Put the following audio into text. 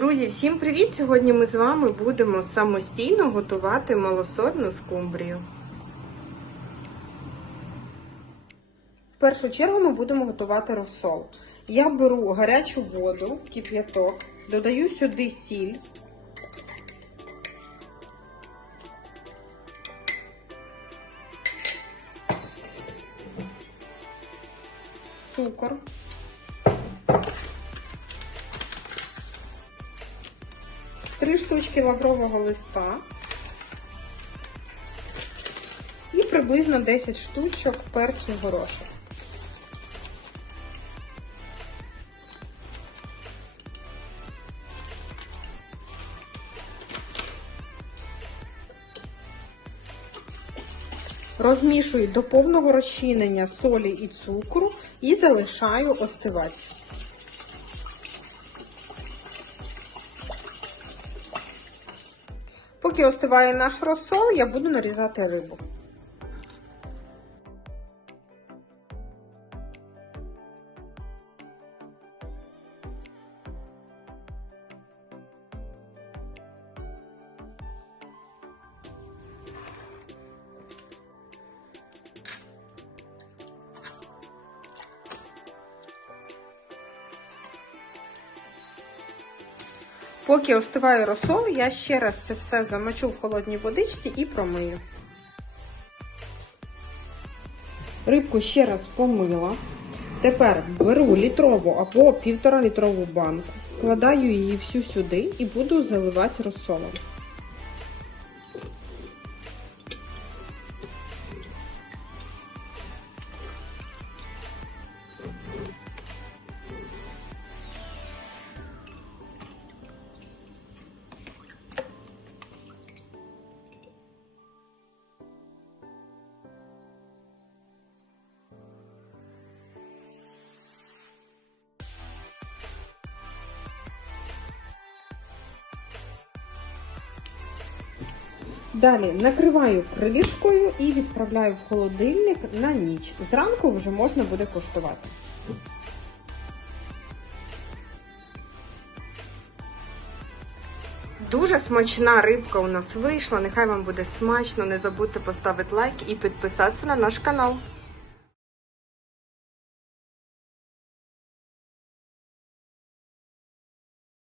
Друзі, всім привіт! Сьогодні ми з вами будемо самостійно готувати малосольну скумбрію. В першу чергу ми будемо готувати розсол. Я беру гарячу воду, кип'яток, додаю сюди сіль. Цукор. Три штучки лаврового листа і приблизно 10 штучок перцю горошок. Розмішую до повного розчинення солі і цукру і залишаю остивати. Поки остиває наш розсол, я буду нарізати рибу. Поки остиває розсол, я ще раз це все замочу в холодній водичці і промию. Рибку ще раз помила. Тепер беру літрову або півтора літрову банку, вкладаю її всю сюди і буду заливати розсолом. Далі накриваю кришкою і відправляю в холодильник на ніч. Зранку вже можна буде коштувати. Дуже смачна рибка у нас вийшла. Нехай вам буде смачно. Не забудьте поставити лайк і підписатися на наш канал.